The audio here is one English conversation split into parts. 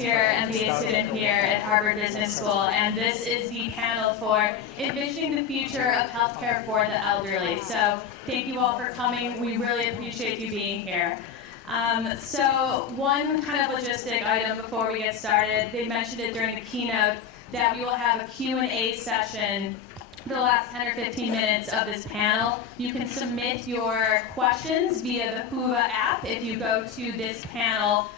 year MBA student here at Harvard Business School, and this is the panel for Envisioning the Future of Healthcare for the Elderly. So thank you all for coming. We really appreciate you being here. So one kind of logistic item before we get started, they mentioned it during the keynote that we will have a Q&A session for the last 10 or 15 minutes of this panel. You can submit your questions via the Whova app if you go to this panel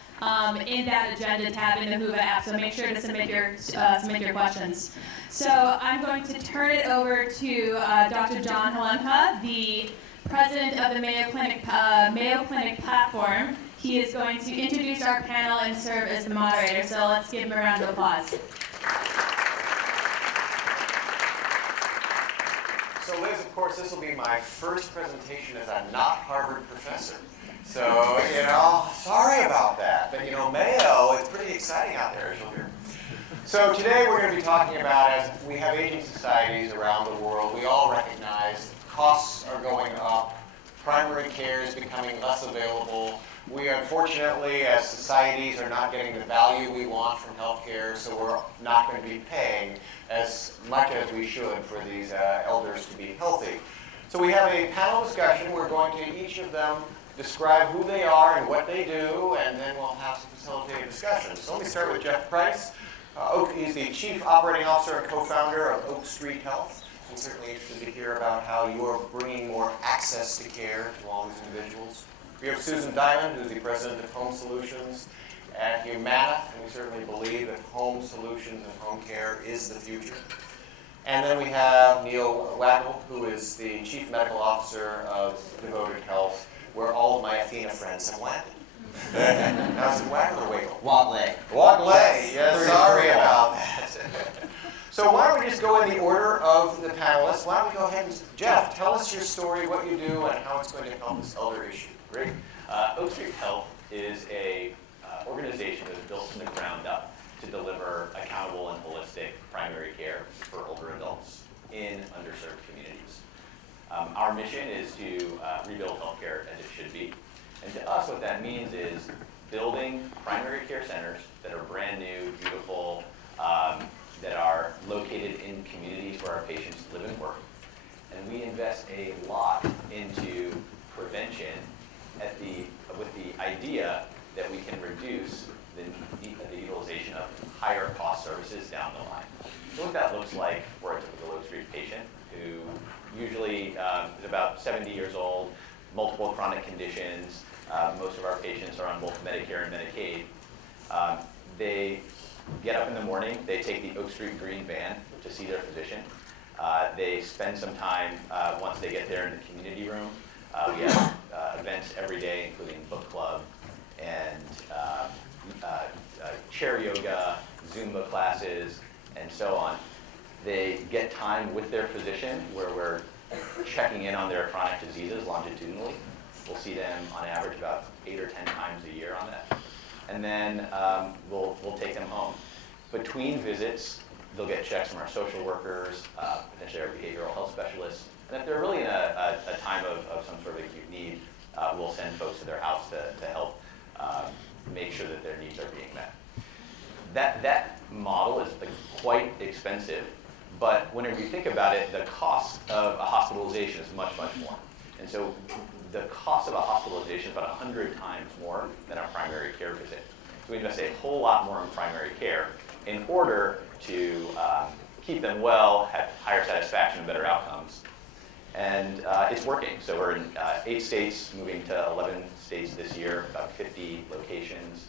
in that agenda tab in the Whova app. So make sure to submit your questions. So I'm going to turn it over to Dr. John Halemka, the president of the Mayo Clinic platform. He is going to introduce our panel and serve as the moderator. So let's give him a round of applause. So Liz, of course, this will be my first presentation as a not Harvard professor. So, sorry about that. But, Mayo, it's pretty exciting out there, as you'll hear. So today we're going to be talking about, as we have aging societies around the world, we all recognize costs are going up, primary care is becoming less available. We, unfortunately, as societies, are not getting the value we want from healthcare, so we're not going to be paying as much as we should for these elders to be healthy. So we have a panel discussion. We're going to each of them describe who they are and what they do, and then we'll have some facilitated discussions. So let me start with Jeff Price. He's the Chief Operating Officer and co-founder of Oak Street Health. I'm certainly interested to hear about how you are bringing more access to care to all these individuals. We have Susan Diamond, who's the president of Home Solutions at Humana, and we certainly believe that home solutions and home care is the future. And then we have Neil Waggle, who is the chief medical officer of Devoted Health, where all of my Athena friends have landed. Now, is it Waggle or Waggle? Wagley. Wagley, yes, sorry about that. So why don't we just go in the order of the panelists. Why don't we go ahead and, Jeff, tell us your story, what you do, and how it's going to help this elder issue. Great. Oak Street Health is a organization that is built from the ground up to deliver accountable and holistic primary care for older adults in underserved communities. Our mission is to rebuild healthcare as it should be. And to us, what that means is building primary care centers that are brand new, beautiful, that are located in communities where our patients live and work. And we invest a lot into prevention with the idea that we can reduce the utilization of higher cost services down the line. So what that looks like for a typical Oak Street patient who usually is about 70 years old, multiple chronic conditions. Most of our patients are on both Medicare and Medicaid. They get up in the morning, they take the Oak Street Green van to see their physician. They spend some time once they get there in the community room. We have events every day, including book club and chair yoga, Zumba classes, and so on. They get time with their physician where we're checking in on their chronic diseases longitudinally. We'll see them on average about 8 or 10 times a year on that. And then we'll take them home. Between visits, they'll get checks from our social workers, potentially our behavioral health specialists. And if they're really in a time of some sort of acute need, we'll send folks to their house to help make sure that their needs are being met. That model is quite expensive, but whenever you think about it, the cost of a hospitalization is much, much more. And so the cost of a hospitalization is about 100 times more than a primary care visit. So we invest a whole lot more in primary care in order to keep them well, have higher satisfaction and better outcomes. And it's working. So we're in 8 states, moving to 11 states this year, about 50 locations.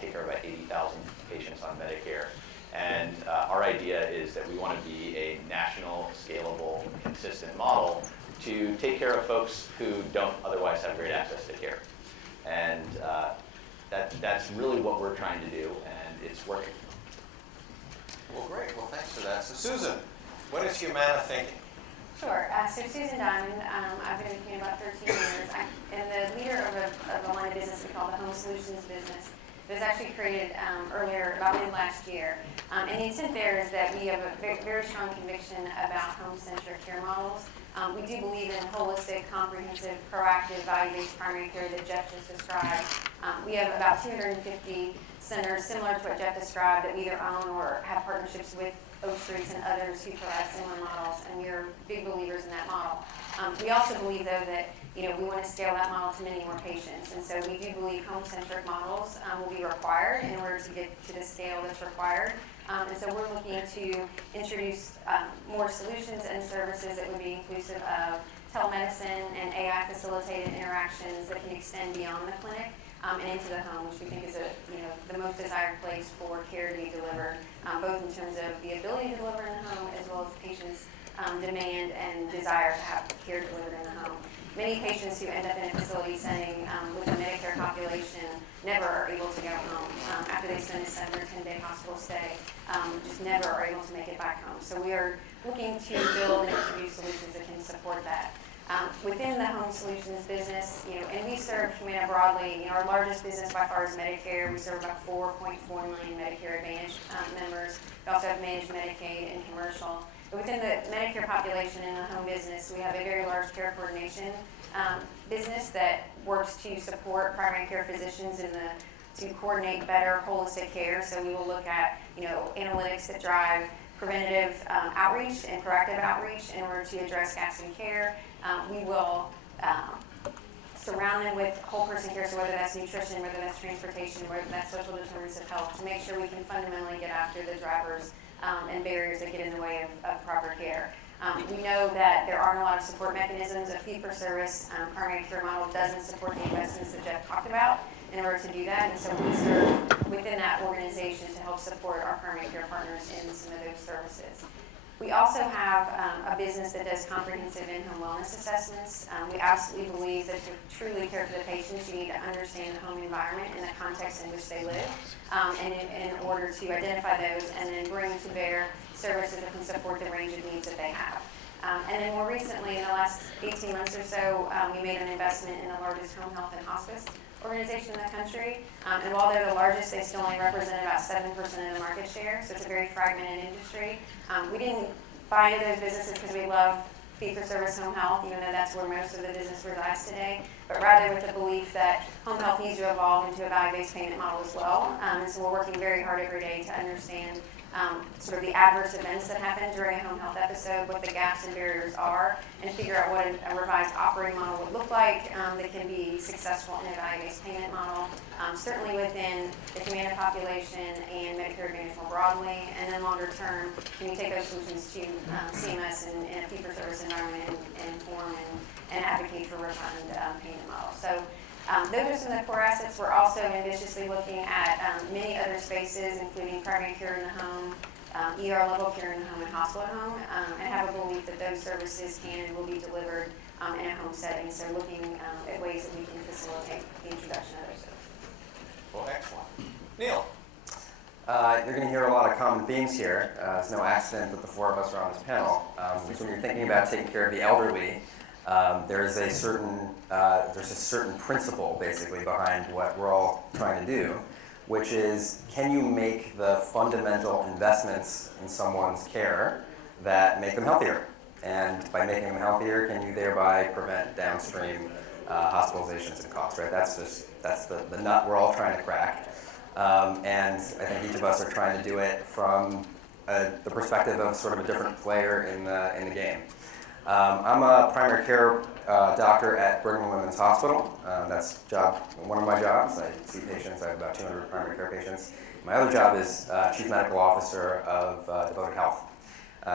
Take care of about 80,000 patients on Medicare. And our idea is that we want to be a national, scalable, consistent model to take care of folks who don't otherwise have great access to care. And that's really what we're trying to do, and it's working. Well, great. Well, thanks for that. So, Susan, what is Humana thinking? Sure. So Susan Diamond, I've been in the community about 13 years. I'm the leader of a line of business we call the Home Solutions business. It was actually created earlier, about mid last year. And the intent there is that we have a very, very strong conviction about home-centered care models. We do believe in holistic, comprehensive, proactive, value-based primary care that Jeff just described. We have about 250 centers similar to what Jeff described that we either own or have partnerships with Oak Streets and others who provide similar models, and we are big believers in that model. We also believe, though, that we want to scale that model to many more patients, and so we do believe home-centric models will be required in order to get to the scale that's required. And so we're looking to introduce more solutions and services that would be inclusive of telemedicine and AI-facilitated interactions that can extend beyond the clinic and into the home, which we think is the most desired place for care to be delivered, both in terms of the ability to deliver in the home as well as patients' demand and desire to have care delivered in the home. Many patients who end up in a facility setting with a Medicare population never are able to go home after they spend a 7 or 10-day hospital stay. Just never are able to make it back home. So we are looking to build and introduce solutions that can support that. Within the home solutions business, and we serve Humana broadly. Our largest business by far is Medicare. We serve about 4.4 million Medicare Advantage members. We also have managed Medicaid and commercial. But within the Medicare population in the home business, we have a very large care coordination business that works to support primary care physicians to coordinate better holistic care. So we will look at analytics that drive preventative outreach and proactive outreach in order to address gaps in care. We will surround them with whole person care, so whether that's nutrition, whether that's transportation, whether that's social determinants of health, to make sure we can fundamentally get after the drivers and barriers that get in the way of proper care. We know that there aren't a lot of support mechanisms. A fee-for-service primary care model doesn't support the investments that Jeff talked about in order to do that, and so we serve within that organization to help support our primary care partners in some of those services. We also have a business that does comprehensive in-home wellness assessments. We absolutely believe that to truly care for the patients, you need to understand the home environment and the context in which they live, and in order to identify those and then bring to bear services that can support the range of needs that they have. And then more recently, in the last 18 months or so, we made an investment in the largest home health and hospice organization in the country. And while they're the largest, they still only represent about 7% of the market share, so it's a very fragmented industry. We didn't buy into those businesses because we love fee-for-service home health, even though that's where most of the business resides today, but rather with the belief that home health needs to evolve into a value-based payment model as well. And so we're working very hard every day to understand sort of the adverse events that happen during a home health episode, what the gaps and barriers are, and figure out what a revised operating model would look like that can be successful in a value-based payment model, certainly within the Humana population and Medicare Advantage more broadly, and then longer term, can we take those solutions to CMS in a fee-for-service environment and inform and advocate for refund payment models. So those are some of the core assets. We're also ambitiously looking at many other spaces, including primary care in the home, ER level care in the home, and hospital at home, and have a belief that those services can and will be delivered in a home setting. So looking at ways that we can facilitate the introduction of those services. Well, excellent. Neil. You're going to hear a lot of common themes here. It's no accident that the four of us are on this panel. Because when you're thinking about taking care of the elderly, there's a certain principle basically behind what we're all trying to do, which is, can you make the fundamental investments in someone's care that make them healthier? And by making them healthier, can you thereby prevent downstream hospitalizations and costs, right? That's the nut we're all trying to crack. And I think each of us are trying to do it from the perspective of sort of a different player in the game. I'm a primary care doctor at Brigham and Women's Hospital. That's one of my jobs. I see patients. I have about 200 primary care patients. My other job is Chief Medical Officer of Devoted Health.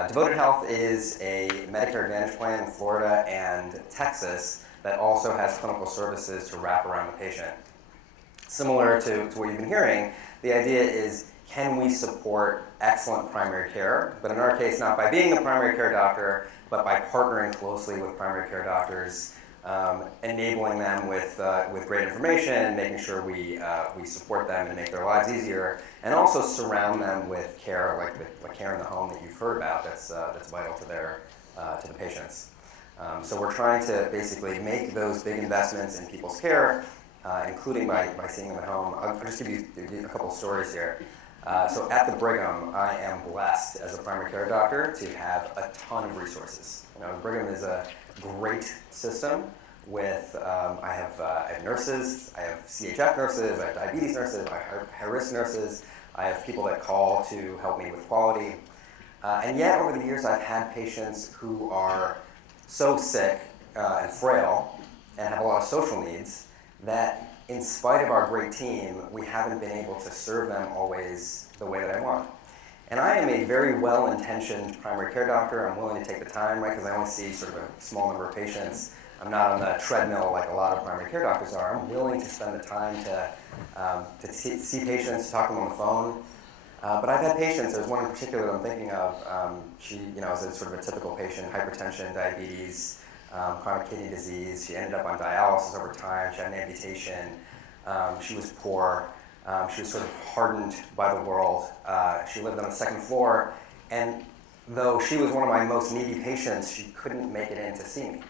Devoted Health is a Medicare Advantage plan in Florida and Texas that also has clinical services to wrap around the patient. Similar to what you've been hearing, the idea is, can we support excellent primary care? But in our case, not by being a primary care doctor, but by partnering closely with primary care doctors, enabling them with great information, making sure we support them and make their lives easier, and also surround them with care like care in the home that you've heard about that's vital to the patients. So we're trying to basically make those big investments in people's care, including by seeing them at home. I'll just give you a couple of stories here. So at the Brigham, I am blessed as a primary care doctor to have a ton of resources. Brigham is a great system, with, I have nurses, I have CHF nurses, I have diabetes nurses, I have high-risk nurses, I have people that call to help me with quality. And yet, over the years, I've had patients who are so sick and frail and have a lot of social needs that, in spite of our great team, we haven't been able to serve them always the way that I want. And I am a very well-intentioned primary care doctor. I'm willing to take the time, right, because I only see sort of a small number of patients. I'm not on the treadmill like a lot of primary care doctors are. I'm willing to spend the time to see patients, talk to them on the phone. But I've had patients, there's one in particular that I'm thinking of. She, is a sort of a typical patient, hypertension, diabetes, chronic kidney disease. She ended up on dialysis over time. She had an amputation. She was poor. She was sort of hardened by the world. She lived on the second floor, and though she was one of my most needy patients, she couldn't make it in to see me.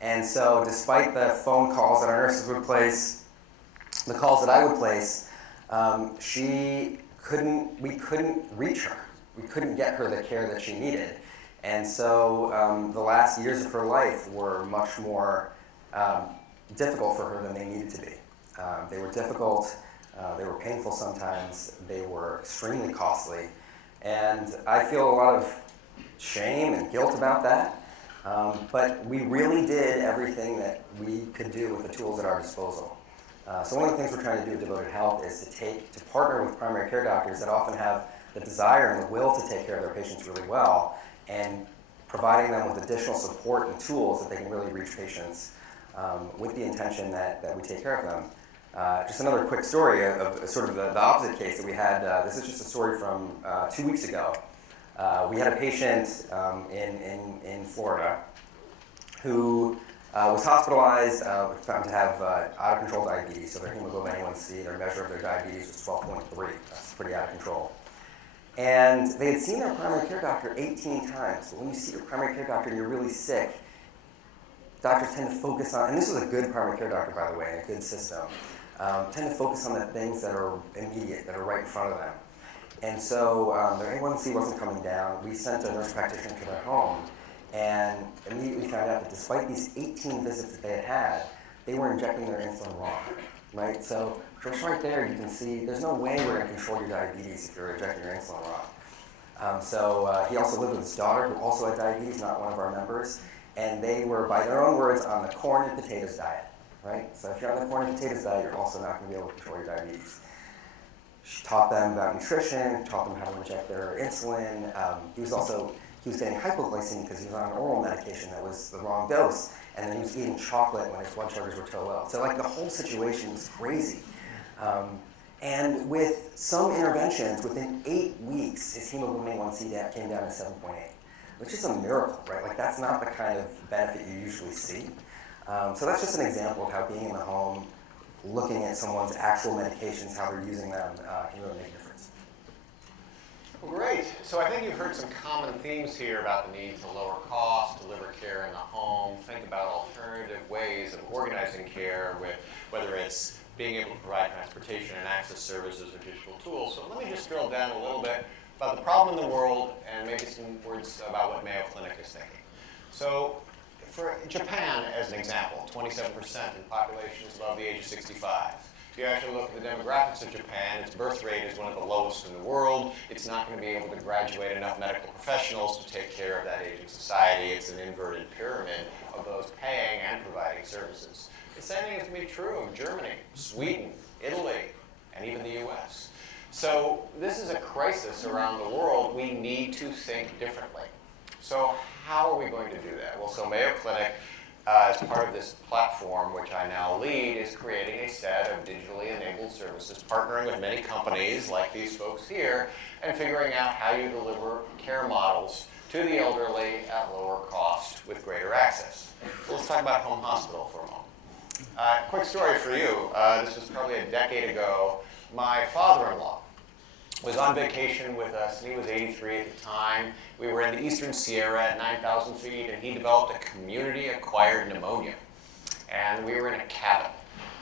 And so despite the phone calls that our nurses would place, the calls that I would place, we couldn't reach her. We couldn't get her the care that she needed. And so the last years of her life were much more difficult for her than they needed to be. They were difficult. They were painful sometimes. They were extremely costly. And I feel a lot of shame and guilt about that. But we really did everything that we could do with the tools at our disposal. So one of the things we're trying to do at Devoted Health is to partner with primary care doctors that often have the desire and the will to take care of their patients really well, and providing them with additional support and tools that they can really reach patients with the intention that we take care of them. Just another quick story of sort of the opposite case that we had. This is just a story from 2 weeks ago. We had a patient in Florida who was hospitalized, found to have out-of-control diabetes. So their hemoglobin A1C, their measure of their diabetes was 12.3. That's pretty out of control. And they had seen their primary care doctor 18 times. But when you see your primary care doctor and you're really sick, doctors tend to focus on, and this was a good primary care doctor, by the way, and a good system, tend to focus on the things that are immediate, that are right in front of them. And so their A1C wasn't coming down. We sent a nurse practitioner to their home and immediately found out that despite these 18 visits that they had, they were injecting their insulin wrong, right? So just right there, you can see there's no way we're going to control your diabetes if you're injecting your insulin wrong. So he also lived with his daughter, who also had diabetes, not one of our members, and they were, by their own words, on the corn and potatoes diet, right? So if you're on the corn and potatoes diet, you're also not going to be able to control your diabetes. She taught them about nutrition, taught them how to inject their insulin. He was getting hypoglycemia because he was on an oral medication that was the wrong dose, and then he was eating chocolate when his blood sugars were too low. So like the whole situation was crazy. And with some interventions, within 8 weeks, his hemoglobin A1C came down to 7.8, which is a miracle, right? Like that's not the kind of benefit you usually see. So that's just an example of how being in the home, looking at someone's actual medications, how they're using them, can really make a difference. Well, great. So I think you've heard some common themes here about the need to lower costs, deliver care in the home, think about alternative ways of organizing care, with whether it's being able to provide transportation and access services or digital tools. So let me just drill down a little bit about the problem in the world and maybe some words about what Mayo Clinic is thinking. So for Japan, as an example, 27% in populations above the age of 65. If you actually look at the demographics of Japan, its birth rate is one of the lowest in the world. It's not going to be able to graduate enough medical professionals to take care of that aging society. It's an inverted pyramid of those paying and providing services. The same thing is going to be true of Germany, Sweden, Italy, and even the US. So this is a crisis around the world. We need to think differently. So how are we going to do that? Well, so Mayo Clinic, as part of this platform, which I now lead, is creating a set of digitally enabled services, partnering with many companies like these folks here, and figuring out how you deliver care models to the elderly at lower cost with greater access. So let's talk about home hospital for a moment. Quick story for you. This was probably a decade ago. My father-in-law was on vacation with us, and he was 83 at the time. We were in the Eastern Sierra at 9,000 feet, and he developed a community-acquired pneumonia. And we were in a cabin.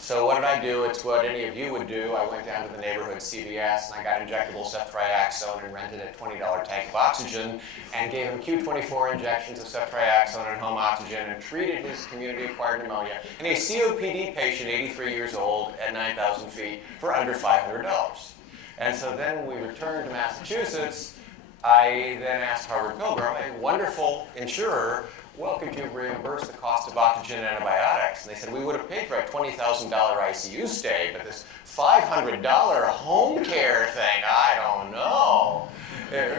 So what did I do? It's what any of you would do. I went down to the neighborhood CVS and I got injectable ceftriaxone and rented a $20 tank of oxygen and gave him Q24 injections of ceftriaxone and home oxygen and treated his community-acquired pneumonia in a COPD patient, 83 years old, at 9,000 feet for under $500. And so then when we returned to Massachusetts, I then asked Harvard Pilgrim, a wonderful insurer, well, could you reimburse the cost of oxygen and antibiotics? And they said, we would have paid for a $20,000 ICU stay, but this $500 home care thing, I don't know. That's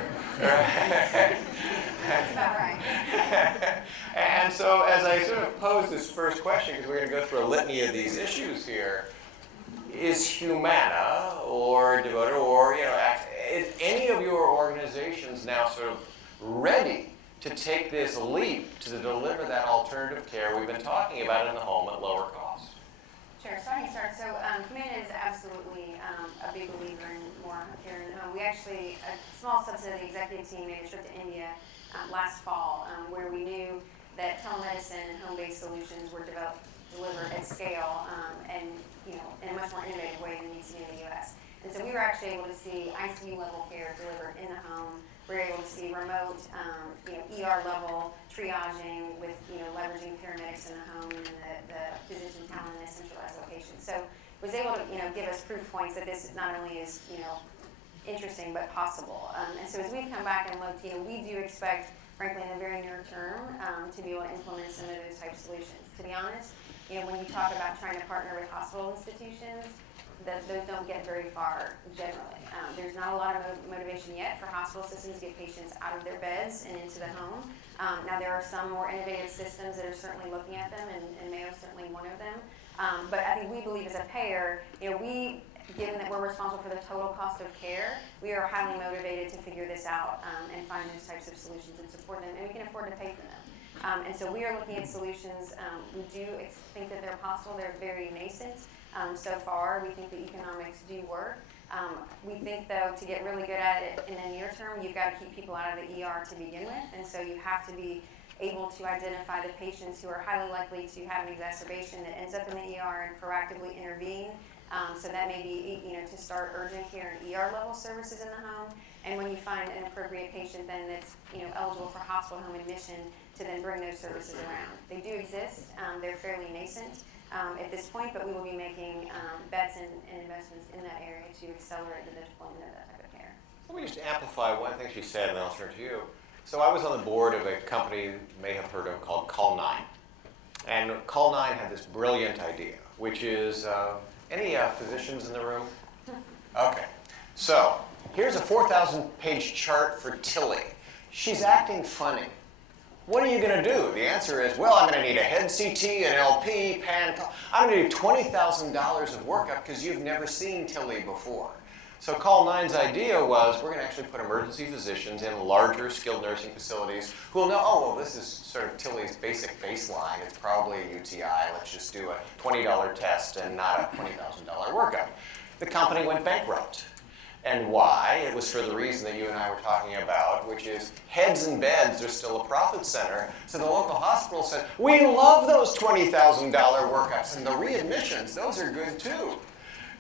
about right. And so as I sort of pose this first question, because we're going to go through a litany of these issues here, is Humana or Devoted or, is any of your organizations now sort of ready to take this leap to deliver that alternative care we've been talking about in the home at lower cost? Sure, so I can start. So Humana is absolutely a big believer in more care in the home. We actually, a small subset of the executive team made a trip to India last fall where we knew that telemedicine and home-based solutions were delivered at scale and in a much more innovative way than you see in the U.S. And so we were actually able to see ICU level care delivered in the home. We were able to see remote, ER level triaging with, leveraging paramedics in the home and the physician talent in a centralized location. So it was able to, give us proof points that this not only is, interesting but possible. And so as we've come back and looked, we do expect, frankly, in the very near term, to be able to implement some of those type solutions. To be honest, when you talk about trying to partner with hospital institutions, those don't get very far generally. There's not a lot of motivation yet for hospital systems to get patients out of their beds and into the home. Now there are some more innovative systems that are certainly looking at them, and Mayo is certainly one of them. But I think we believe as a payer, given that we're responsible for the total cost of care, we are highly motivated to figure this out and find those types of solutions and support them, and we can afford to pay for them. And so we are looking at solutions. We do think that they're possible. They're very nascent. So far, we think the economics do work. We think, though, to get really good at it in the near term, you've got to keep people out of the ER to begin with, and so you have to be able to identify the patients who are highly likely to have an exacerbation that ends up in the ER and proactively intervene. So that may be, to start urgent care and ER level services in the home, and when you find an appropriate patient then that's, eligible for hospital home admission, to then bring those services around. They do exist. They're fairly nascent at this point, but we will be making bets and investments in that area to accelerate the deployment of that type of care. Let me just amplify one thing she said, and then I'll turn to you. So I was on the board of a company you may have heard of called Call9. And Call9 had this brilliant idea, which is, any physicians in the room? Okay. So here's a 4,000-page chart for Tilly. She's acting funny. What are you going to do? The answer is, well, I'm going to need a head CT, an LP, I'm going to do $20,000 of workup because you've never seen Tilly before. So Call9's idea was we're going to actually put emergency physicians in larger skilled nursing facilities who will know, oh, well, this is sort of Tilly's basic baseline. It's probably a UTI. Let's just do a $20 test and not a $20,000 workup. The company went bankrupt. And why? It was for the reason that you and I were talking about, which is heads and beds are still a profit center. So the local hospital said, we love those $20,000 workups, and the readmissions, those are good too.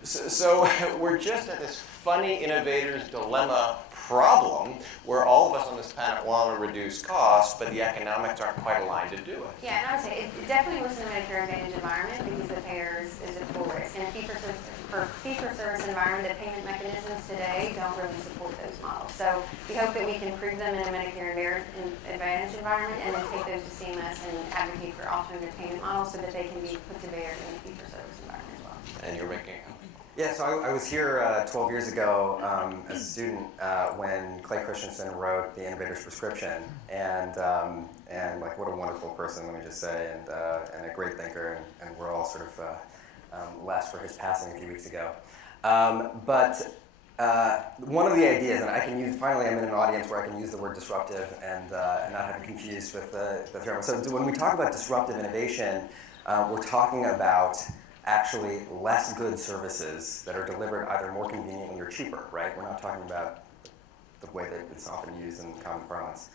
So we're just at this funny innovator's dilemma problem where all of us on this planet want to reduce costs, but the economics aren't quite aligned to do it. Yeah, and I would say it definitely works in a Medicare Advantage environment because the payer is at full risk. In a fee-for-service environment, the payment mechanisms today don't really support those models. So we hope that we can improve them in a Medicare Advantage environment and then take those to CMS and advocate for alternative payment models so that they can be put to bear in a fee-for-service environment as well. And you're making Yeah, so I was here 12 years ago as a student when Clay Christensen wrote The Innovator's Prescription, and like what a wonderful person, let me just say, and a great thinker, and we're all sort of blessed for his passing a few weeks ago. But one of the ideas, and I can use, finally I'm in an audience where I can use the word disruptive and not have it confused with the term. So when we talk about disruptive innovation, we're talking about actually less good services that are delivered either more conveniently or cheaper, right? We're not talking about the way that it's often used in common parlance.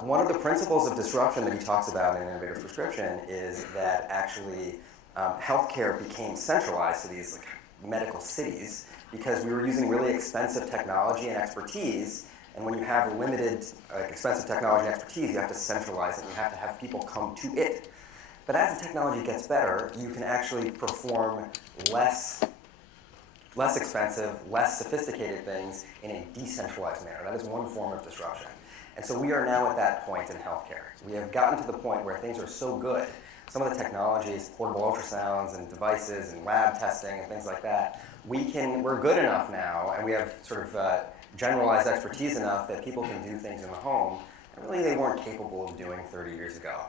One of the principles of disruption that he talks about in Innovator's Prescription is that actually healthcare became centralized to these medical cities because we were using really expensive technology and expertise. And when you have limited expensive technology and expertise, you have to centralize it. You have to have people come to it. But as the technology gets better, you can actually perform less expensive, less sophisticated things in a decentralized manner. That is one form of disruption. And so we are now at that point in healthcare. We have gotten to the point where things are so good. Some of the technologies, portable ultrasounds and devices and lab testing and things like that, we're good enough now, and we have sort of generalized expertise enough that people can do things in the home that really they weren't capable of doing 30 years ago.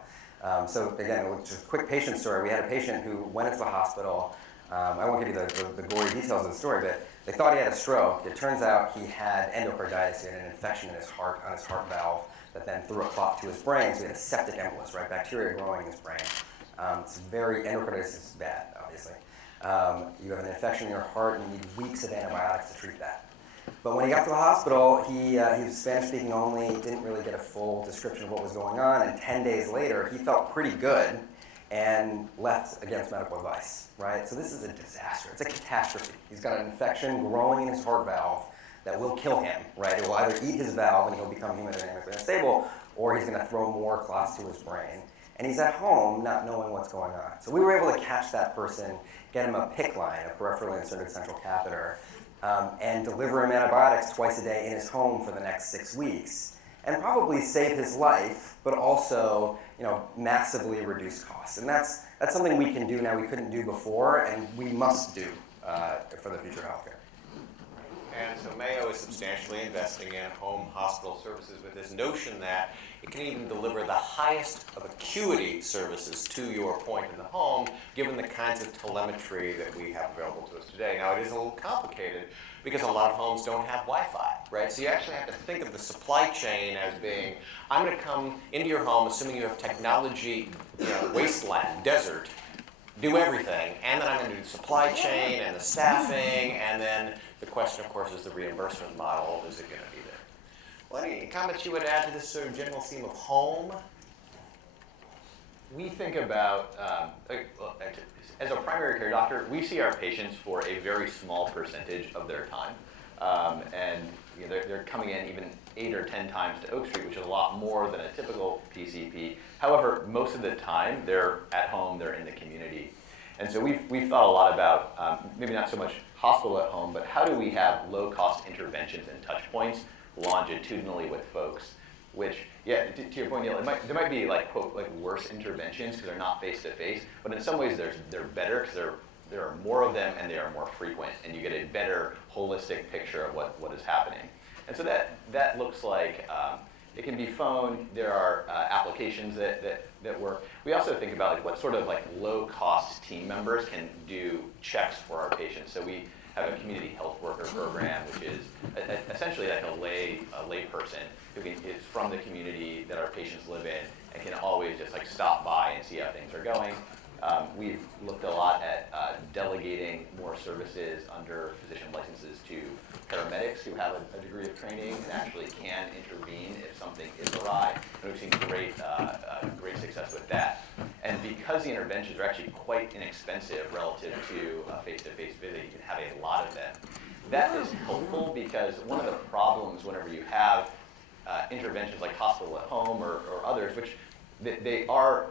So again, just a quick patient story. We had a patient who went into the hospital. I won't give you the gory details of the story, but they thought he had a stroke. It turns out he had endocarditis. He had an infection in his heart, on his heart valve, that then threw a clot to his brain. So he had a septic embolus, right? Bacteria growing in his brain. Endocarditis is bad, obviously. You have an infection in your heart and you need weeks of antibiotics to treat that. But when he got to the hospital, he was Spanish-speaking only, didn't really get a full description of what was going on, and 10 days later, he felt pretty good and left against medical advice, right? So this is a disaster. It's a catastrophe. He's got an infection growing in his heart valve that will kill him, right? It will either eat his valve and he'll become hemodynamically unstable, or he's going to throw more clots to his brain. And he's at home not knowing what's going on. So we were able to catch that person, get him a PICC line, a peripherally inserted central catheter, and deliver him antibiotics twice a day in his home for the next 6 weeks, and probably save his life, but also, massively reduce costs. And that's something we can do now we couldn't do before, and we must do for the future of healthcare. And so Mayo is substantially investing in home hospital services with this notion that it can even deliver the highest of acuity services to your point in the home, given the kinds of telemetry that we have available to us today. Now, it is a little complicated because a lot of homes don't have Wi-Fi, right? So you actually have to think of the supply chain as being, I'm going to come into your home, assuming you have technology, wasteland, desert, do everything, and then I'm going to do the supply chain and the staffing, and then the question, of course, is the reimbursement model. Is it going to be there? Well, any comments you would add to this sort of general theme of home? We think about, as a primary care doctor, we see our patients for a very small percentage of their time. And they're coming in even 8 or 10 times to Oak Street, which is a lot more than a typical PCP. However, most of the time, they're at home, they're in the community. And so we've thought a lot about, maybe not so much hospital at home, but how do we have low-cost interventions and touch points longitudinally with folks, which, to your point, Neil, there might be quote, worse interventions because they're not face-to-face, but in some ways they're better because there are more of them and they are more frequent, and you get a better holistic picture of what is happening. And so that looks like, it can be phone, there are applications that work. We also think about what sort of low-cost team members can do checks for our patients. So we have a community health worker program, which is essentially like a lay person who is from the community that our patients live in and can always just stop by and see how things are going. We've looked a lot at delegating more services under physician licenses to paramedics who have a degree of training and actually can intervene if something is awry. And we've seen great success with that. And because the interventions are actually quite inexpensive relative to a face-to-face visit, you can have a lot of them. That is helpful because one of the problems whenever you have interventions like hospital at home or others, which they are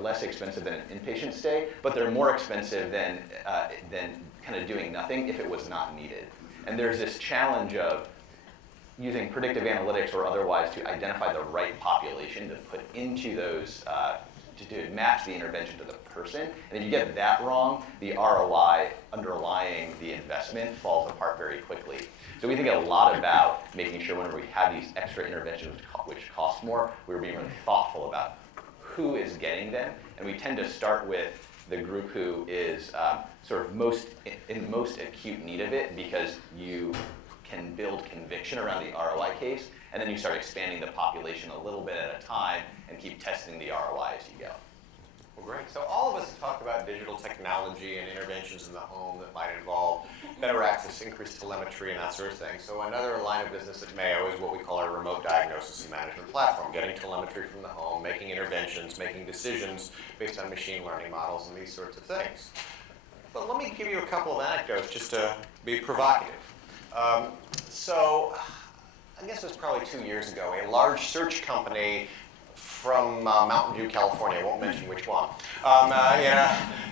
less expensive than an inpatient stay, but they're more expensive than kind of doing nothing if it was not needed. And there's this challenge of using predictive analytics or otherwise to identify the right population to put into those, to match the intervention to the person. And if you get that wrong, the ROI underlying the investment falls apart very quickly. So we think a lot about making sure whenever we have these extra interventions which cost more, we're being really thoughtful about who is getting them, and we tend to start with the group who is sort of in most acute need of it because you can build conviction around the ROI case, and then you start expanding the population a little bit at a time and keep testing the ROI as you go. Well, great. So all of us have talked about digital technology and interventions in the home that might involve better access, increased telemetry, and that sort of thing. So another line of business at Mayo is what we call our remote diagnosis and management platform, getting telemetry from the home, making interventions, making decisions based on machine learning models and these sorts of things. But let me give you a couple of anecdotes just to be provocative. So I guess it was probably 2 years ago, a large search company from Mountain View, California, I won't mention which one,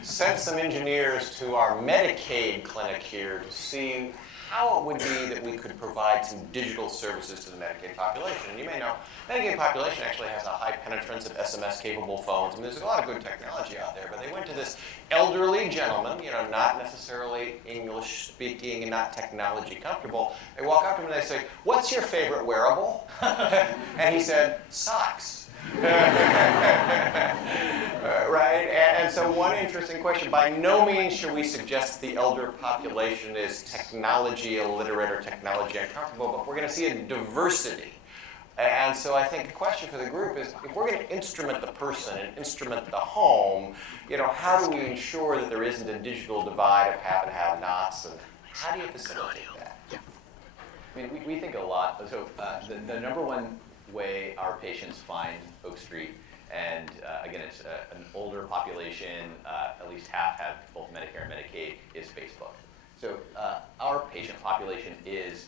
sent some engineers to our Medicaid clinic here to see how it would be that we could provide some digital services to the Medicaid population. And you may know, Medicaid population actually has a high penetrance of SMS-capable phones. I mean, there's a lot of good technology out there, but they went to this elderly gentleman, not necessarily English-speaking and not technology comfortable. They walk up to him and they say, "What's your favorite wearable?" And he said, "Socks." Right? And so one interesting question, by no means should we suggest the elder population is technology illiterate or technology uncomfortable, but we're going to see a diversity. And so I think the question for the group is, if we're going to instrument the person and instrument the home, how do we ensure that there isn't a digital divide of have and have-nots, and how do you facilitate that? I mean, we think a lot. So the number one way our patients find Oak Street, and again, it's an older population, at least half have both Medicare and Medicaid, is Facebook. So our patient population is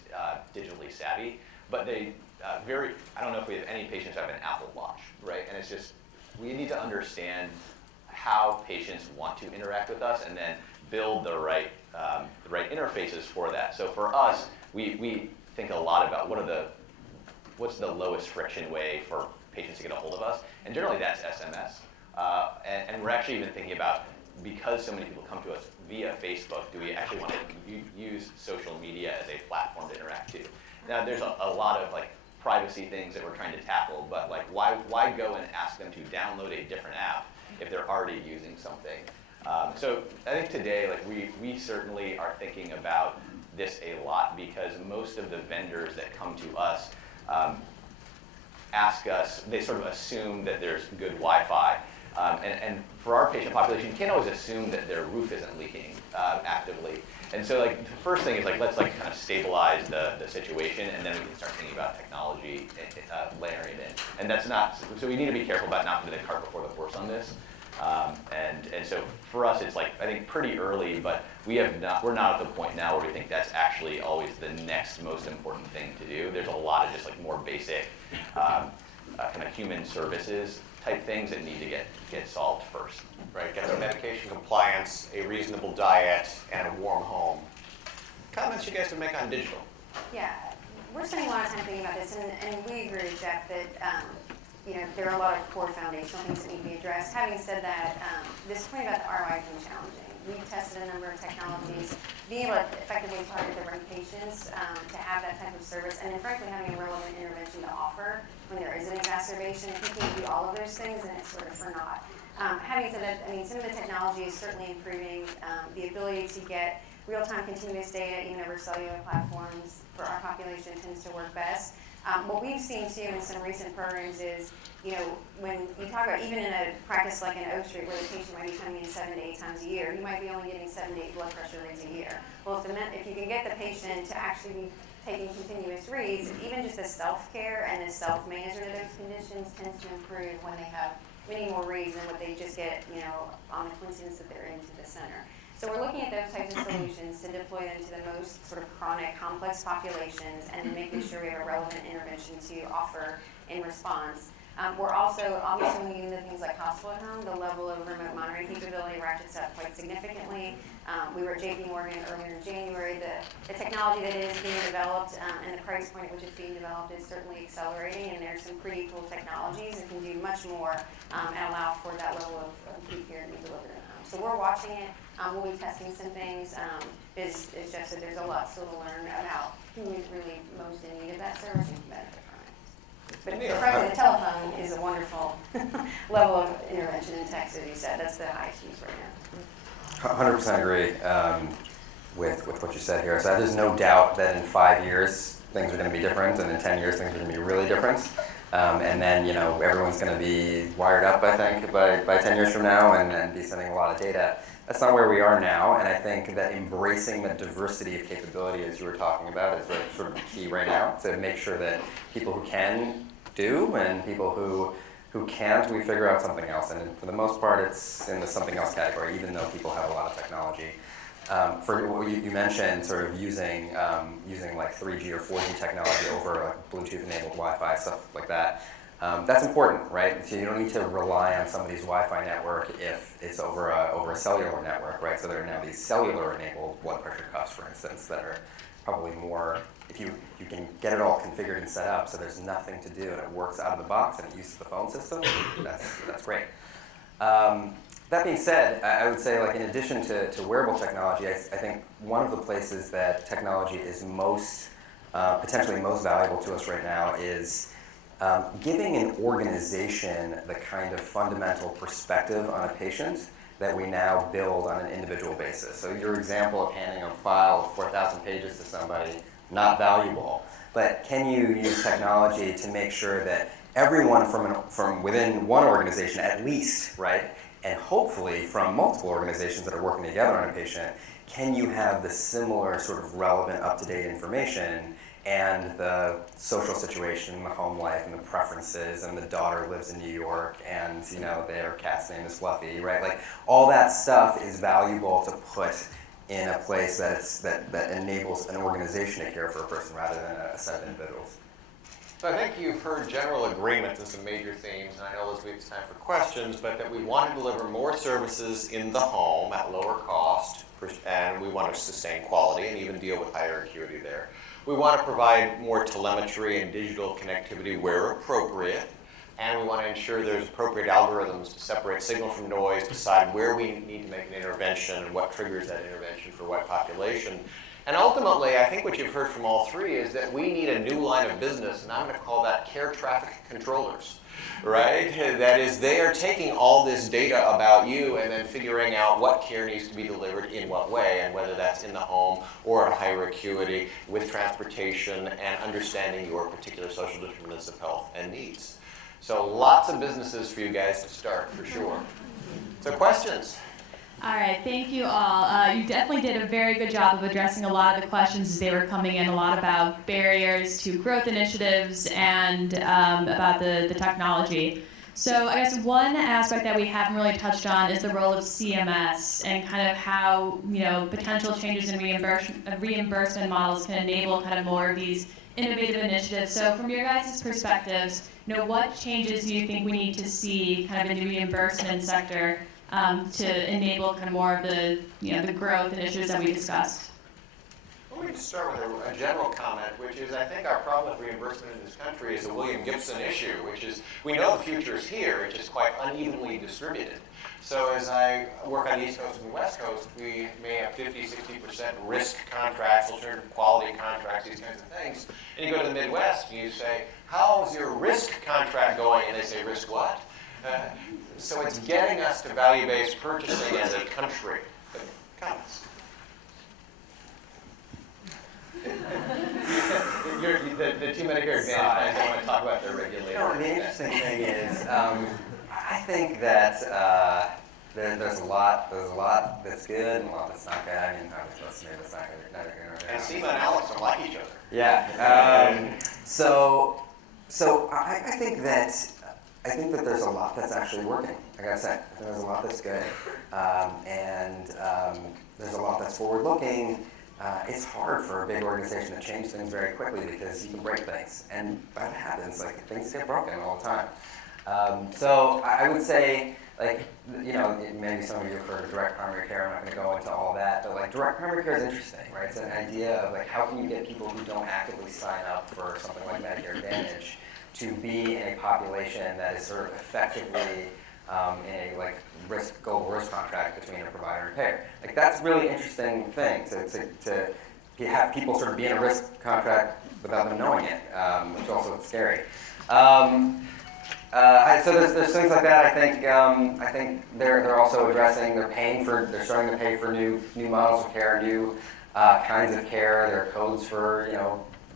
digitally savvy, but they I don't know if we have any patients who have an Apple Watch, right? And it's just, we need to understand how patients want to interact with us and then build the right interfaces for that. So for us, we think a lot about what's the lowest friction way for patients to get a hold of us, and generally that's SMS. And we're actually even thinking about, because so many people come to us via Facebook, do we actually want to use social media as a platform to interact too? Now there's a lot of privacy things that we're trying to tackle, but why go and ask them to download a different app if they're already using something? So I think today, we certainly are thinking about this a lot, because most of the vendors that come to us ask us, they sort of assume that there's good Wi-Fi. And for our patient population, you can't always assume that their roof isn't leaking actively. And so the first thing is let's kind of stabilize the situation, and then we can start thinking about technology layering it in. And that's not, so we need to be careful about not putting the cart before the horse on this. And so for us, it's I think pretty early, but we're not at the point now where we think that's actually always the next most important thing to do. There's a lot of just more basic kind of human services type things that need to get solved first. Right, get the medication compliance, a reasonable diet, and a warm home. Comments you guys would make on digital? Yeah, we're spending a lot of time thinking about this, and we agree with Jeff that there are a lot of core foundational things that need to be addressed. Having said that, this point about the ROI has been challenging. We've tested a number of technologies, being able to effectively target the right patients to have that type of service, and then frankly having a relevant intervention to offer when there is an exacerbation. If you can't do all of those things, then it's sort of for naught. Having said that, some of the technology is certainly improving. The ability to get real-time continuous data, even over cellular platforms, for our population tends to work best. What we've seen too in some recent programs is, when you talk about even in a practice like in Oak Street, where the patient might be coming in 7 to 8 times a year, you might be only getting 7 to 8 blood pressure reads a year. Well, if you can get the patient to actually be taking continuous reads, even just the self-care and the self-management of those conditions tends to improve when they have many more reads than what they just get, on the coincidence that they're into the center. So we're looking at those types of solutions to deploy them to the most sort of chronic, complex populations, and then making sure we have a relevant intervention to offer in response. We're also, obviously, when we get into things like hospital at home, the level of remote monitoring capability ratchets up quite significantly. We were at JP Morgan earlier in January. The technology that is being developed and the price point at which it's being developed is certainly accelerating, and there's some pretty cool technologies that can do much more and allow for that level of acute care to be delivered at home. So we're watching it. We'll be testing some things. As Jeff said, there's a lot still to learn about who is really most in need of that service and can benefit from it. But frankly, the telephone is a wonderful level of intervention and text, as you said. That's the highest use right now. 100% agree with what you said here. So there's no doubt that in 5 years, things are going to be different, and in 10 years, things are going to be really different. And then, everyone's going to be wired up, I think, by 10 years from now and be sending a lot of data. That's not where we are now, and I think that embracing the diversity of capability, as you were talking about, is sort of the key right now, to make sure that people who can do and people who can't, we figure out something else. And for the most part, it's in the something else category, even though people have a lot of technology. For what you mentioned, sort of using like 3G or 4G technology over like Bluetooth-enabled Wi-Fi, stuff like that. That's important, right? So you don't need to rely on somebody's Wi-Fi network if it's over a cellular network, right? So there are now these cellular-enabled blood pressure cuffs, for instance, that are probably more, if you can get it all configured and set up so there's nothing to do and it works out of the box and it uses the phone system, that's great. That being said, I would say, like, in addition to wearable technology, I think one of the places that technology is potentially most valuable to us right now is giving an organization the kind of fundamental perspective on a patient that we now build on an individual basis. So your example of handing a file of 4,000 pages to somebody, not valuable. But can you use technology to make sure that everyone from within one organization at least, right, and hopefully from multiple organizations that are working together on a patient, can you have the similar sort of relevant, up-to-date information and the social situation, the home life, and the preferences, and the daughter lives in New York, and their cat's name is Fluffy, right? Like, all that stuff is valuable to put in a place that enables an organization to care for a person rather than a set of individuals. So I think you've heard general agreements and some major themes, and I know this week's time for questions, but that we want to deliver more services in the home at lower cost, and we want to sustain quality and even deal with higher acuity there. We want to provide more telemetry and digital connectivity where appropriate, and we want to ensure there's appropriate algorithms to separate signal from noise, decide where we need to make an intervention and what triggers that intervention for what population. And ultimately, I think what you've heard from all three is that we need a new line of business, and I'm going to call that care traffic controllers, right? That is, they are taking all this data about you and then figuring out what care needs to be delivered in what way, and whether that's in the home or at a higher acuity with transportation and understanding your particular social determinants of health and needs. So lots of businesses for you guys to start, for sure. So questions? All right, thank you all. You definitely did a very good job of addressing a lot of the questions as they were coming in, a lot about barriers to growth initiatives and about the technology. So I guess one aspect that we haven't really touched on is the role of CMS and kind of how potential changes in reimbursement models can enable kind of more of these innovative initiatives. So from your guys' perspectives, what changes do you think we need to see kind of in the reimbursement sector to enable kind of more of the the growth initiatives that we discussed? Let me just start with a general comment, which is I think our problem with reimbursement in this country is a William Gibson issue, which is we know the future is here, it's just quite unevenly distributed. So as I work on the East Coast and the West Coast, we may have 50-60% risk contracts, alternative quality contracts, these kinds of things. And you go to the Midwest and you say, how's your risk contract going? And they say, risk what? So it's getting us to value-based purchasing as a country. Comments? The two Medicare Advantage plans, I want to talk about their regulator. The interesting thing is, I think that there's a lot that's good and a lot that's not good. I mean, obviously that's not good. And Seema and Alex don't like each other. Yeah. So I think that there's a lot that's actually working. Like I said, there's a lot that's good, and there's a lot that's forward-looking. It's hard for a big organization to change things very quickly because you can break things, and that happens. Like, things get broken all the time. So I would say, like, maybe some of you have heard of direct primary care. I'm not going to go into all that, but like direct primary care is interesting, right? It's an idea of like how can you get people who don't actively sign up for something like Medicare Advantage to be in a population that is sort of effectively in a global risk contract between a provider and payer. Like, that's a really interesting thing to have people sort of be in a risk contract without them knowing it, which is also scary. So there's things like that. I think they're also addressing. They're starting to pay for new models of care, new kinds of care. There are codes for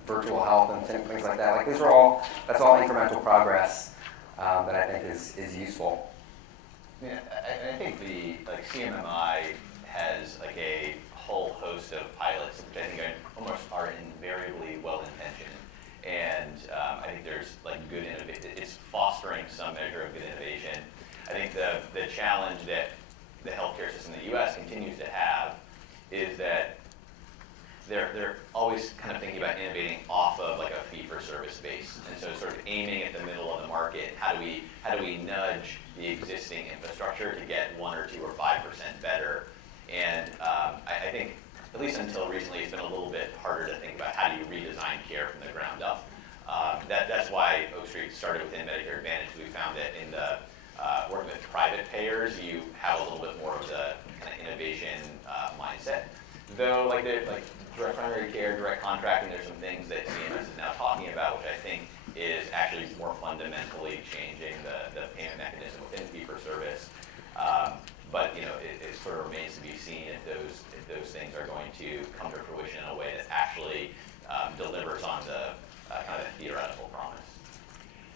virtual health and things like that. Like that's all incremental progress that I think is useful. Yeah, I think CMMI has like a whole host of pilots, which I think almost are invariably well-intentioned. And I think there's like good innovation. It's fostering some measure of good innovation. I think the challenge that the healthcare system in the U.S. continues to have is that they're always kind of thinking about innovating off of like a fee-for-service base, and so sort of aiming at the middle of the market. How do we nudge the existing infrastructure to get 1 or 2 or 5% better? And I think at least until recently, it's been a little bit harder to think about how do you redesign care from the ground up. That's why Oak Street started within Medicare Advantage. We found that in the working with private payers, you have a little bit more of the kind of innovation mindset. Though, like direct primary care, direct contracting, there's some things that CMS is now talking about, which I think is actually more fundamentally changing the payment mechanism within fee-for-service. But it sort of remains to be seen if those things are going to come to fruition in a way that actually delivers on the kind of the theoretical promise.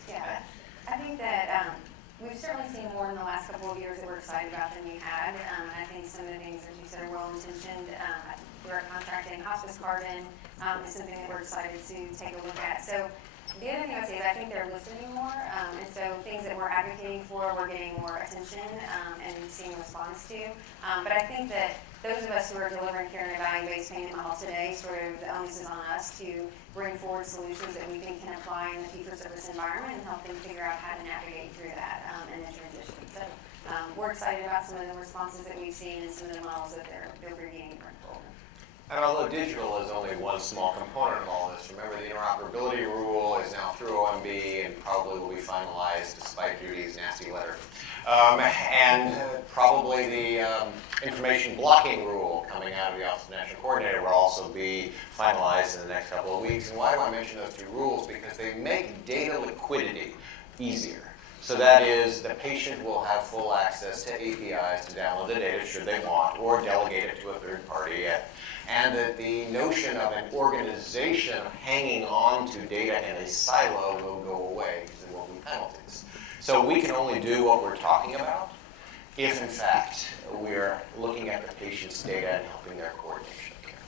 Yeah, I think that we've certainly seen more in the last couple of years that we're excited about than we had. I think some of the things, as you said, are well-intentioned. We're contracting hospice carbon is something that we're excited to take a look at. So the other thing I would say is I think they're listening more, and so things that we're advocating for, we're getting more attention and seeing response to. But I think that those of us who are delivering care in a value-based payment model today, sort of the onus is on us to bring forward solutions that we think can apply in the fee-for-service environment and help them figure out how to navigate through that in the transition. So we're excited about some of the responses that we've seen and some of the models that they're bringing and bring forward. And although digital is only one small component of all this, remember the interoperability rule is now through OMB and probably will be finalized despite Judy's nasty letter. And probably the information blocking rule coming out of the Office of National Coordinator will also be finalized in the next couple of weeks. And why do I mention those two rules? Because they make data liquidity easier. So that is, the patient will have full access to APIs to download the data should they want, or delegate it to a third party. And that the notion of an organization hanging on to data in a silo will go away because there won't be penalties. So we can only do what we're talking about if, in fact, we're looking at the patient's data and helping their coordination of care.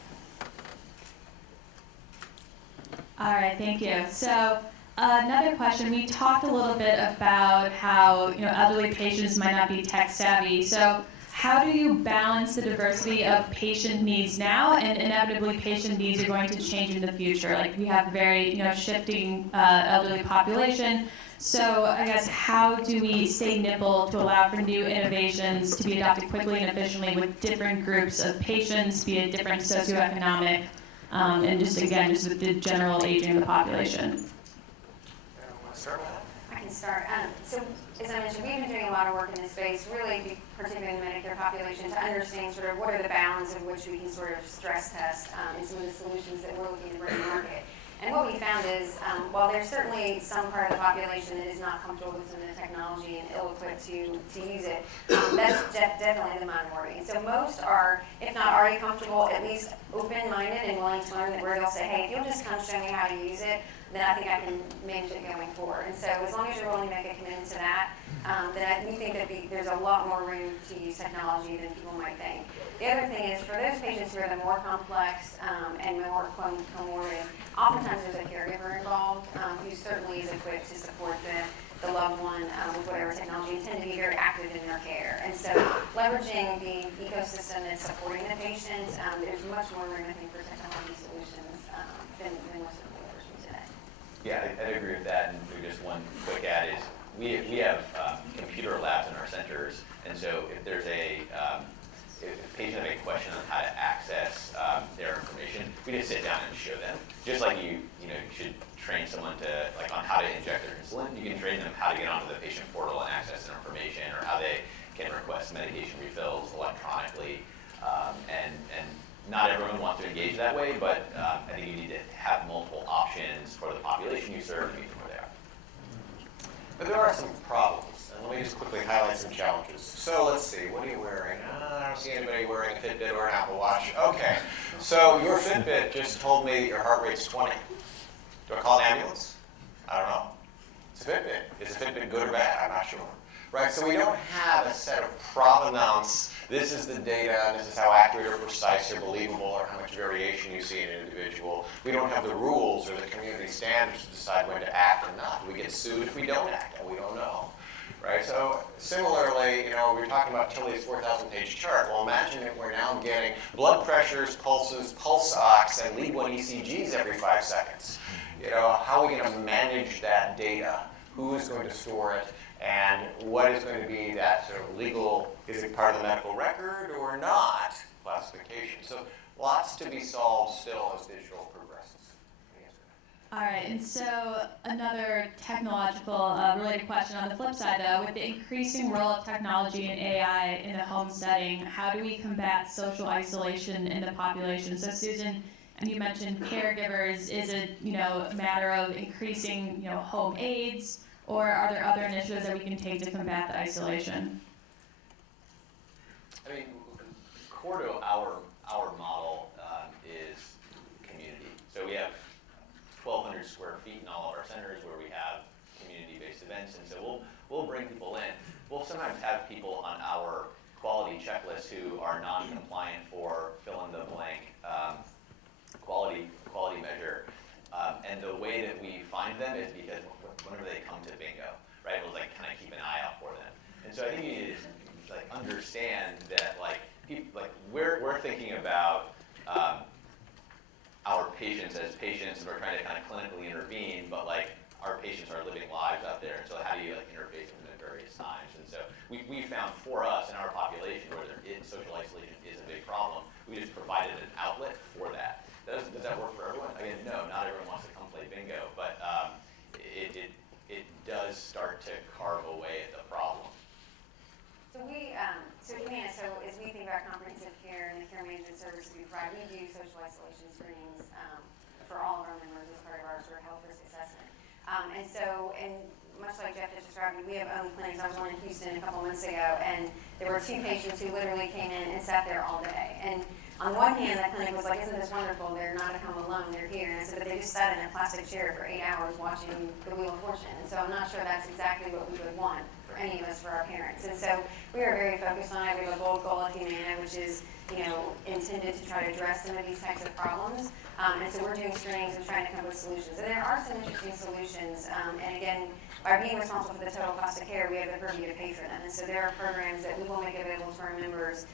All right, thank you. So another question, we talked a little bit about how elderly patients might not be tech savvy. So how do you balance the diversity of patient needs now and inevitably patient needs are going to change in the future? Like we have a very shifting elderly population. So I guess how do we stay nimble to allow for new innovations to be adopted quickly and efficiently with different groups of patients, be it different socioeconomic, and just with the general aging of the population? Want to start with that? I can start. So as I mentioned, we've been doing a lot of work in this space, really particularly in the Medicare population, to understand sort of what are the bounds of which we can sort of stress test in some of the solutions that we're looking to bring to market. And what we found is, while there's certainly some part of the population that is not comfortable with some of the technology and ill-equipped to use it, that's definitely the minority. So most are, if not already comfortable, at least open-minded and willing to learn, that where they'll say, hey, if you'll just come show me how to use it, then I think I can manage it going forward. And so as long as you're willing to make a commitment to that, then we think that there's a lot more room to use technology than people might think. The other thing is, for those patients who are the more complex and more comorbid, oftentimes there's a caregiver involved who certainly is equipped to support the loved one with whatever technology, and tend to be very active in their care. And so leveraging the ecosystem that's supporting the patient, there's much more room, I think, for technology solutions than most of the others today. Yeah, I'd agree with that. And just one quick add is we have computer labs in our centers, and so if there's if a patient has a question on how to access their information, we just sit down and show them. Just like you should train someone on how to inject their insulin, you can train them how to get onto the patient portal and access their information, or how they can request medication refills electronically. And not everyone wants to engage that way, but I think you need to have multiple options for the population you serve to meet them where they are. But there are some problems, and let me just quickly highlight some challenges. So let's see, what are you wearing? I don't see anybody wearing a Fitbit or an Apple Watch. Okay, so your Fitbit just told me that your heart rate's 20. Do I call an ambulance? I don't know. It's a Fitbit. Is a Fitbit good or bad? I'm not sure. Right, so we don't have a set of provenance. This is the data, and this is how accurate or precise or believable or how much variation you see in an individual. We don't have the rules or the community standards to decide when to act or not. We get sued if we don't act, and we don't know. Right, so similarly, we were talking about Tilly's 4,000-page chart. Well, imagine that we're now getting blood pressures, pulses, pulse ox, and lead 1 ECGs every 5 seconds. How are we going to manage that data? Who is going to store it? And what is going to be that sort of legal, is it part of the medical record or not, classification? So lots to be solved still as digital progresses. All right, and so another technological related question on the flip side, though, with the increasing role of technology and AI in the home setting, how do we combat social isolation in the population? So Susan, and you mentioned caregivers. Is it a matter of increasing home aides, or are there other initiatives that we can take to combat the isolation? I mean, core to our model is community. So we have 1,200 square feet in all of our centers where we have community-based events, and so we'll bring people in. We'll sometimes have people on our quality checklist who are non-compliant for fill-in-the-blank quality measure, and the way that we find them is because whenever they come to bingo, right, we'll kind of keep an eye out for them. And so I think you need to understand that we're thinking about our patients as patients, and we're trying to kind of clinically intervene, but our patients are living lives out there, and so how do you interface with them at various times? And so we found for us in our population where social isolation is a big problem, we just provided an outlet for that. Does that work for everyone? Again, no, not everyone wants to come play bingo, but it does start to carve away at the problem. So as we think about comprehensive care and the care management services we provide, we do social isolation screenings for all of our members as part of our sort of health risk assessment. And much like Jeff just described, we have owned clinics. I was one in Houston a couple months ago, and there were 2 patients who literally came in and sat there all day. And on the one hand, that clinic was like, isn't this wonderful? They're not at home alone, they're here. And I said, but they just sat in a plastic chair for 8 hours watching The Wheel of Fortune. And so I'm not sure that's exactly what we would want for any of us, for our parents. And so we are very focused on it. We have a bold goal at Humana, which is intended to try to address some of these types of problems. And so we're doing screenings and trying to come up with solutions. And there are some interesting solutions. And again, by being responsible for the total cost of care, we have the purview to pay for them. And so there are programs that we will make available to our members.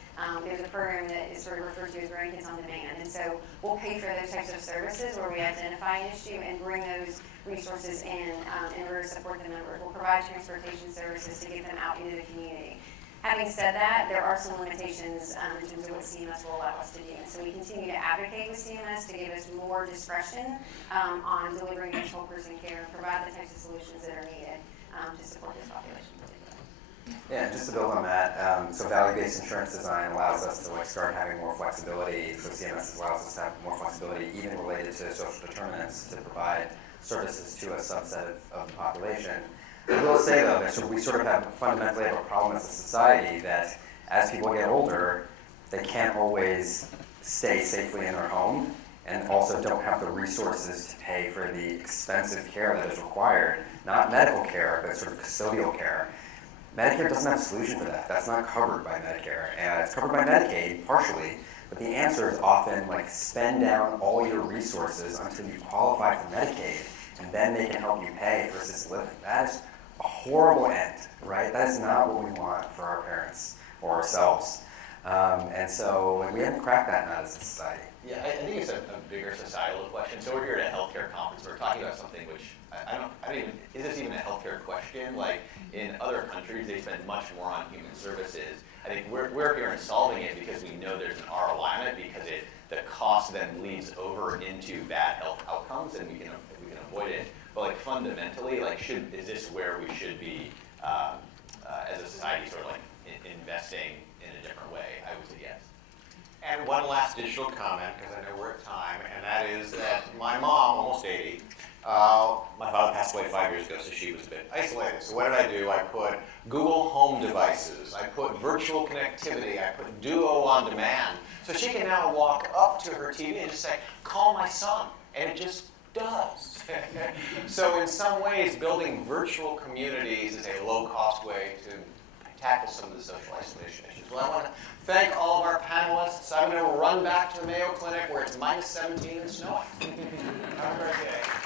There's a program that is sort of referred to as Grandkids on Demand. And so we'll pay for those types of services where we identify an issue and bring those resources in order to support the members. We'll provide transportation services to get them out into the community. Having said that, there are some limitations in terms of what CMS will allow us to do. And so we continue to advocate with CMS to give us more discretion on delivering this whole person care and provide the types of solutions that are needed to support this population. Yeah, just to build on that, so value-based insurance design allows us to start having more flexibility. So CMS allows us to have more flexibility, even related to social determinants, to provide services to a subset of the population. I will say though that we sort of fundamentally have a problem as a society that as people get older, they can't always stay safely in their home, and also don't have the resources to pay for the expensive care that is required, not medical care, but sort of custodial care. Medicare doesn't have a solution for that. That's not covered by Medicare, and it's covered by Medicaid partially, but the answer is often spend down all your resources until you qualify for Medicaid, and then they can help you pay for assisted living. That is a horrible end, right? That is not what we want for our parents or ourselves. And so we haven't cracked that nut as a society. Yeah, I think it's a bigger societal question. So we're here at a healthcare conference. We're talking about something which I don't even, is this even a healthcare question? In other countries, they spend much more on human services. I think we're here and solving it because we know there's an ROI on it, because the cost then bleeds over into bad health outcomes, and we can avoid it. But fundamentally, is this where we should be as a society, sort of investing in a different way? I would say yes. And one last digital comment, because I know we're at time, and that is that my mom, almost 80, my father passed away 5 years ago, so she was a bit isolated. So what did I do? I put Google Home devices, I put virtual connectivity, I put Duo on demand. So she can now walk up to her TV and just say, call my son. And it just does. So in some ways, building virtual communities is a low-cost way to tackle some of the social isolation issues. Well, I want to thank all of our panelists. I'm going to run back to the Mayo Clinic where it's -17 and snowing. Have a great day.